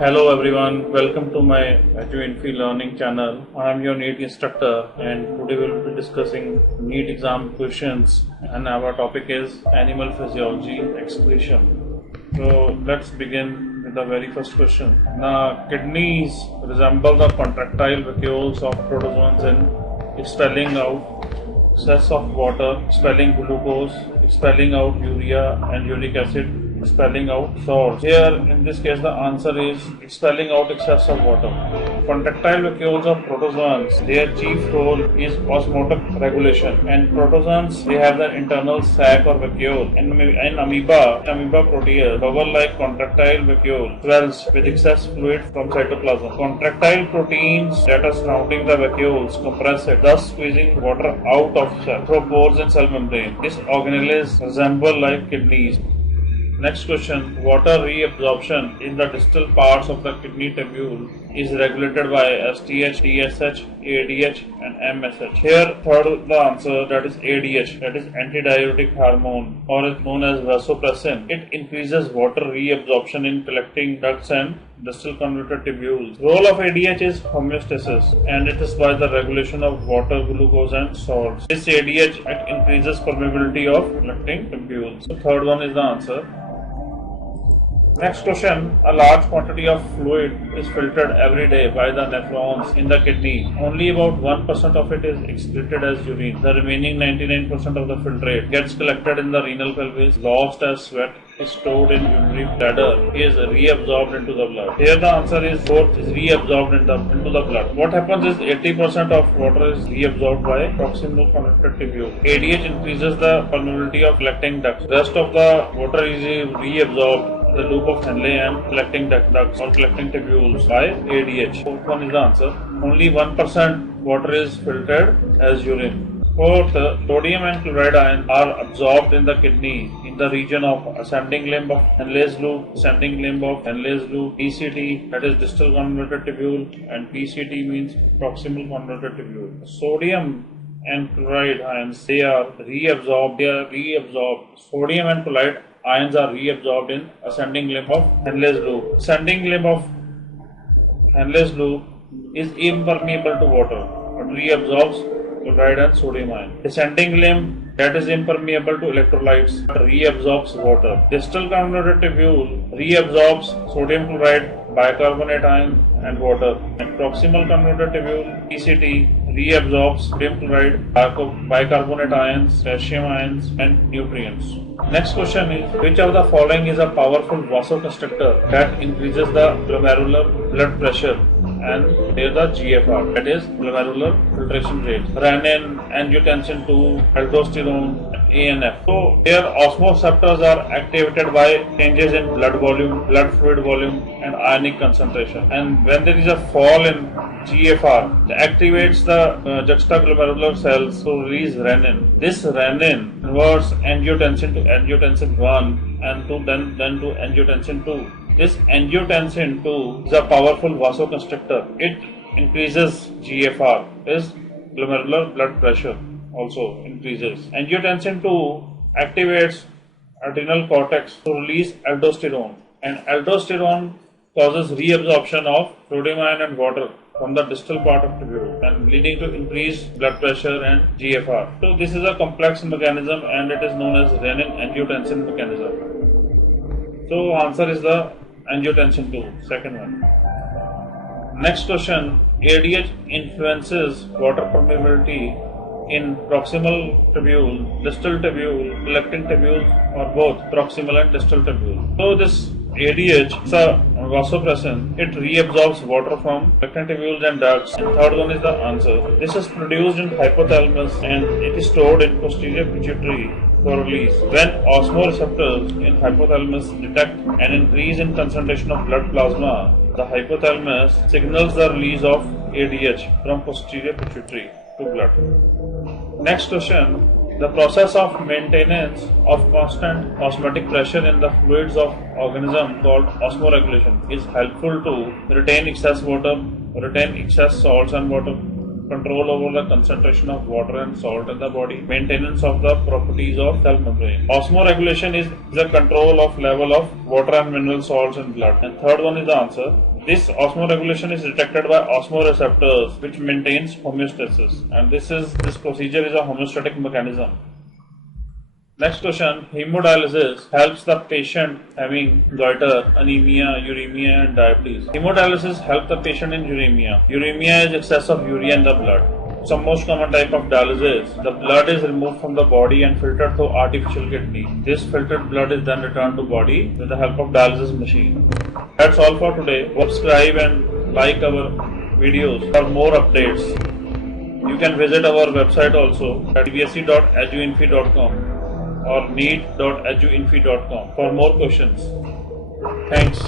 Hello everyone, welcome to my Info Learning channel. I am your NEET instructor and today we will be discussing NEET exam questions and our topic is animal physiology excretion. So let's begin with the very first question. Now kidneys resemble the contractile vacuoles of protozoans in expelling out excess of water, expelling glucose, expelling out urea and uric acid, expelling out salts. Here in this case the answer is expelling out excess of water. Contractile vacuoles of protozoans, their chief role is osmotic regulation, and protozoans they have the internal sac or vacuole. In amoeba proteus, bubble-like contractile vacuole swells with excess fluid from cytoplasm. Contractile proteins that are surrounding the vacuoles compress it, thus squeezing water out of cell through pores in cell membrane. These organelles resemble like kidneys. Next question. Water reabsorption in the distal parts of the kidney tubule is regulated by STH, TSH, ADH and MSH. Here third the answer, that is ADH, that is antidiuretic hormone or is known as vasopressin. It increases water reabsorption in collecting ducts and distal convoluted tubules. Role of ADH is homeostasis and it is by the regulation of water, glucose and salts. This ADH it increases permeability of collecting tubules. So third one is the answer. Next question. A large quantity of fluid is filtered every day by the nephrons in the kidney. Only about 1% of it is excreted as urine. The remaining 99% of the filtrate gets collected in the renal pelvis, lost as sweat, is stored in urinary bladder, is reabsorbed into the blood. Here the answer is both is reabsorbed into the blood. What happens is 80% of water is reabsorbed by proximal convoluted tubule. ADH increases the permeability of collecting ducts. Rest of the water is reabsorbed the loop of Henle and collecting ducts or collecting tubules by ADH. Fourth one is the answer. Only 1% water is filtered as urine. Fourth, sodium and chloride ions are absorbed in the kidney in the region of ascending limb of Henle's loop, descending limb of Henle's loop, PCT, that is distal convoluted tubule, and PCT means proximal convoluted tubule. Sodium and chloride ions, they are reabsorbed. Sodium and chloride ions are reabsorbed in ascending limb of Henle's loop. Ascending limb of Henle's loop is impermeable to water but reabsorbs chloride and sodium ion. Descending limb that is impermeable to electrolytes but reabsorbs water. Distal convoluted tubule reabsorbs sodium chloride, bicarbonate ion and water. And proximal convoluted tubule PCT reabsorbs sodium chloride, bicarbonate ions, potassium ions and nutrients. Next question is, which of the following is a powerful vasoconstrictor that increases the glomerular blood pressure and there the GFR, that is glomerular filtration rate? Renin, angiotensin II, aldosterone, ANF. So here osmoreceptors are activated by changes in blood volume, blood fluid volume and ionic concentration. And when there is a fall in GFR, it activates the juxtaglomerular cells to release renin. This renin converts angiotensin to angiotensin 1 and then to angiotensin 2. This angiotensin 2 is a powerful vasoconstrictor. It increases GFR, is glomerular blood pressure also increases. Angiotensin 2 activates adrenal cortex to release aldosterone, and aldosterone causes reabsorption of sodium ion and water from the distal part of tubule and leading to increased blood pressure and GFR. So this is a complex mechanism and it is known as renin-angiotensin mechanism. So answer is the angiotensin 2, second one. Next question. ADH influences water permeability in proximal tubule, distal tubule, collecting tubule or both proximal and distal tubule. So this ADH is a vasopressin. It reabsorbs water from collecting tubules and ducts. And third one is the answer. This is produced in hypothalamus and it is stored in posterior pituitary for release. When osmoreceptors in hypothalamus detect an increase in concentration of blood plasma, the hypothalamus signals the release of ADH from posterior pituitary to blood. Next question. The process of maintenance of constant osmotic pressure in the fluids of organism called osmoregulation is helpful to retain excess water, retain excess salts and water, control over the concentration of water and salt in the body, maintenance of the properties of cell membrane. Osmoregulation is the control of level of water and mineral salts in blood. And third one is the answer. This osmoregulation is detected by osmoreceptors, which maintains homeostasis, and this procedure is a homeostatic mechanism. Next question, hemodialysis helps the patient having goiter, anemia, uremia and diabetes. Hemodialysis helps the patient in uremia. Uremia is excess of urea in the blood. Some most common type of dialysis, the blood is removed from the body and filtered through artificial kidney. This filtered blood is then returned to body with the help of dialysis machine. That's all for today. Subscribe and like our videos for more updates. You can visit our website also at bsc.eduinfi.com or neet.eduinfi.com for more questions. Thanks.